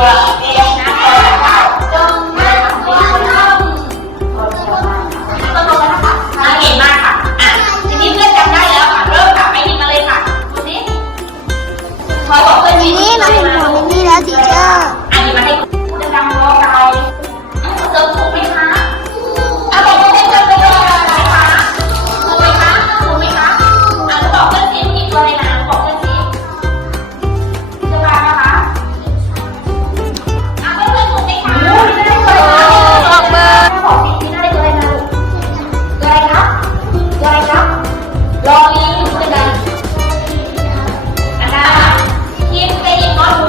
ตัวเองนะจงนั่งลงต้องลงแล้วนะคะเก่งมากค่ะทีนี้เพื่อนจำได้แล้วค่ะเริ่มค่ะไปหยิบมาเลยค่ะดูสิคอยบอกเพื่อนนี่มาถึงหัวมินนี่แล้วทีเชอร์อันนี้มาให้พูดดังๆรอไกลเติมถูกไหมคะบอกเพื่อนเติมไปเลยอะไรคะถูกไหมคะถูกไหมคะบอกเพื่อนซิหยิบตัวเลยนะบอกเพื่อนซิจะมานะคะเพื่อนๆถูกไหมคะบอกเบอร์บอกซิที่ได้ตัวอะไรนะตัวอะไรครับตัวอะไรครับรอลิงอยู่ด้วยกันอันดาทีมไปหยิบนอนหนู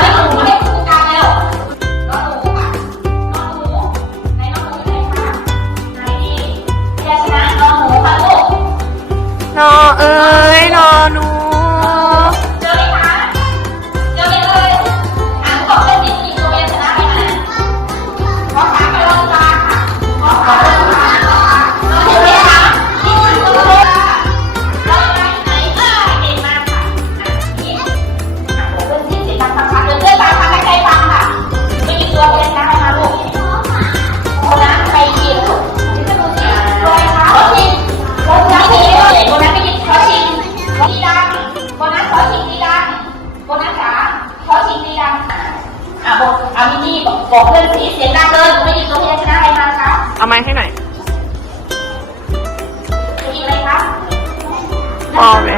ให้หนูให้ครูกลางแล้วนอนหนูค่ะนอนหนูไหนนอนหนูอยู่ไหนคะไหนดีพยัญชนะนอนหนูค่ะลูกนอเอ้ยนอหนูเจอไหมคะเจอไหมเลยบอกเป็นสิ่งที่ตัวพยัญชนะอะไรนะขอขากับรองตาค่ะขอขากับรองตาเห็นไหมคะนี่คือตัวเลยรองตาไหนเก่งมากค่ะนี่เพื่อนที่เสียงดังฟังๆเพื่อนๆฟังค่ะตั้งใจฟังค่ะไม่มีตัวพยัญชนะอะไรมาลูกโอ้นะไปหยิบรอยค่ะขอชิมรถจักรยานโบนัสไปหยิบขอชิมดีดังโบนัสขอชิมดีดังโบนัสจ๋าขอชิมดีดังบอกมินี่บอกเพื่อนสีเสียงดังเลยไม่หยิบตัวพยัญชนะอะไรมาคะเอาไม้ให้หน่อยจะหยิบอะไรคะพอไหม